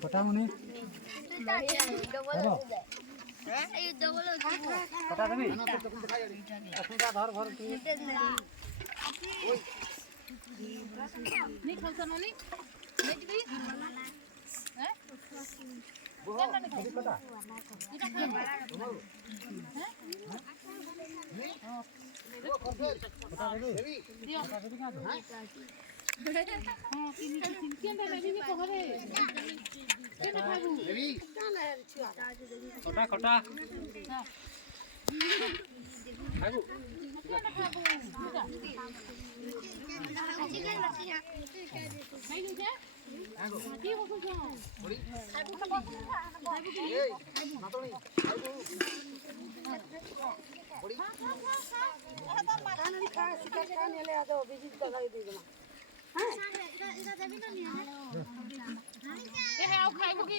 কটা মনে কটা দেবি ধর ভর नहीं खलता नहीं नहीं दिबी हैं কটা কটা কটা খাবো খাইব কি